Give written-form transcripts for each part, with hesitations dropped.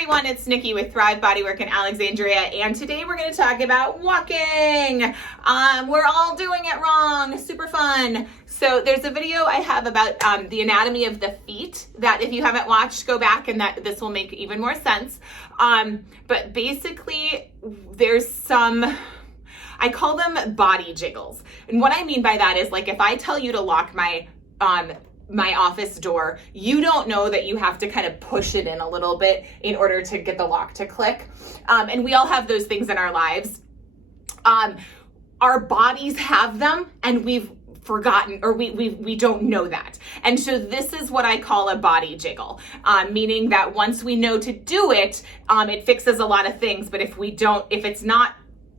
everyone, it's Nikki with Thrive Bodywork in Alexandria, and today we're going to talk about walking. We're all doing it wrong. Super fun. So there's a video I have about the anatomy of the feet that if you haven't watched, go back and this will make even more sense. But basically there's some, I call them body jiggles. And what I mean by that is, like, if I tell you to lock my office door, you don't know that you have to kind of push it in a little bit in order to get the lock to click. And we all have those things in our lives. Our bodies have them and we've forgotten, or we don't know that. And so this is what I call a body jiggle, meaning that once we know to do it, it fixes a lot of things. But if it's not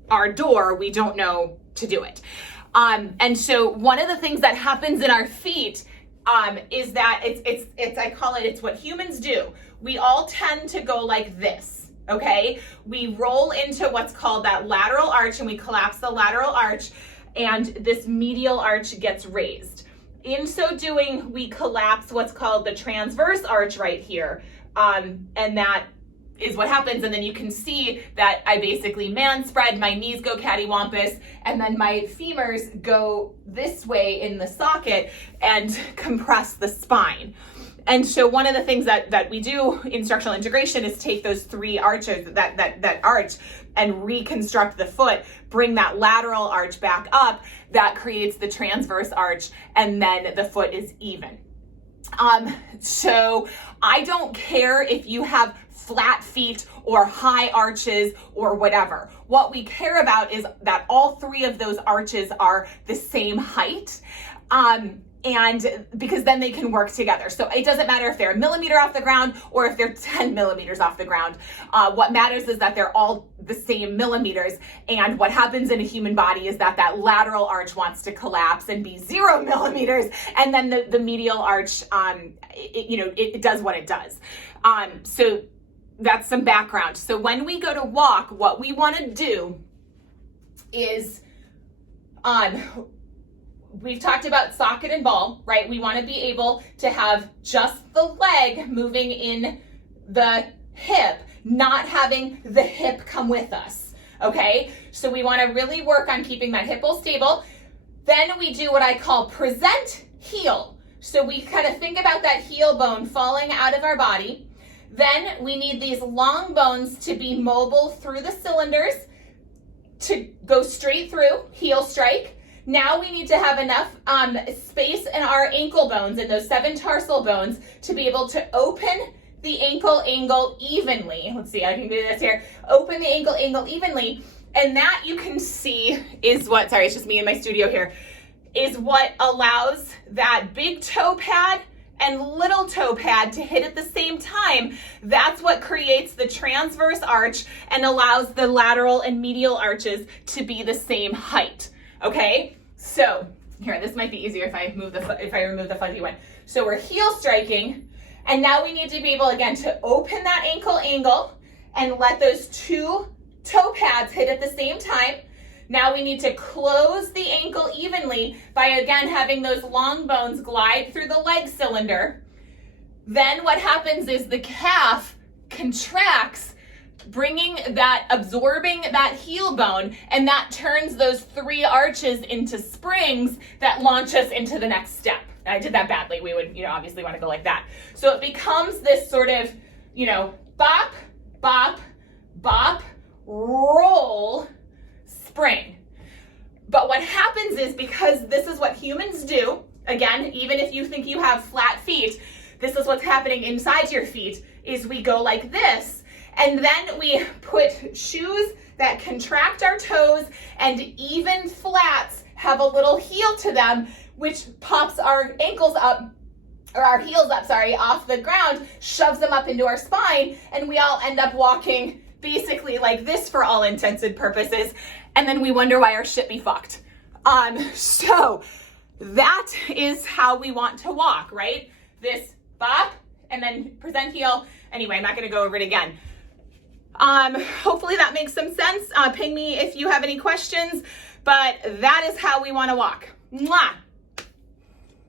our door, we don't know to do it. And so one of the things that happens in our feet is that it's what humans do. We all tend to go like this, okay? We roll into what's called that lateral arch, and we collapse the lateral arch, and this medial arch gets raised. In so doing, we collapse what's called the transverse arch right here, and that is what happens. And then you can see that I basically man spread, my knees go cattywampus, and then my femurs go this way in the socket and compress the spine. And so one of the things that we do in structural integration is take those three arches, that arch, and reconstruct the foot, bring that lateral arch back up, that creates the transverse arch, and then the foot is even. So I don't care if you have flat feet or high arches or whatever. What we care about is that all three of those arches are the same height. And because then they can work together. So it doesn't matter if they're a millimeter off the ground or if they're 10 millimeters off the ground. What matters is that they're all the same millimeters. And what happens in a human body is that lateral arch wants to collapse and be 0 millimeters. And then the medial arch, it does what it does. So that's some background. So when we go to walk, what we want to do is, we've talked about socket and ball, right? We want to be able to have just the leg moving in the hip, not having the hip come with us, okay? So we want to really work on keeping that hip bone stable. Then we do what I call present heel. So we kind of think about that heel bone falling out of our body. Then we need these long bones to be mobile through the cylinders to go straight through, heel strike. Now we need to have enough space in our ankle bones, in those 7 tarsal bones, to be able to open the ankle angle evenly. Let's see, I can do this here. Open the ankle angle evenly. And that, you can see, is what, sorry, it's just me in my studio here, is what allows that big toe pad and little toe pad to hit at the same time. That's what creates the transverse arch and allows the lateral and medial arches to be the same height. Okay, so here, this might be easier if I remove the fuzzy one. So we're heel striking, and now we need to be able, again, to open that ankle angle and let those 2 toe pads hit at the same time. Now we need to close the ankle evenly by, again, having those long bones glide through the leg cylinder. Then what happens is the calf contracts, absorbing that heel bone, and that turns those 3 arches into springs that launch us into the next step. And I did that badly. We would, obviously want to go like that. So it becomes this sort of, bop, bop, bop, roll, spring. But what happens is, because this is what humans do, again, even if you think you have flat feet, this is what's happening inside your feet, is we go like this. And then we put shoes that contract our toes, and even flats have a little heel to them, which pops our ankles up, or our heels up, off the ground, shoves them up into our spine, and we all end up walking basically like this for all intents and purposes. And then we wonder why our shit be fucked. So that is how we want to walk, right? This bop, and then present heel. Anyway, I'm not gonna go over it again. Hopefully that makes some sense. Ping me if you have any questions, but that is how we want to walk. Mwah!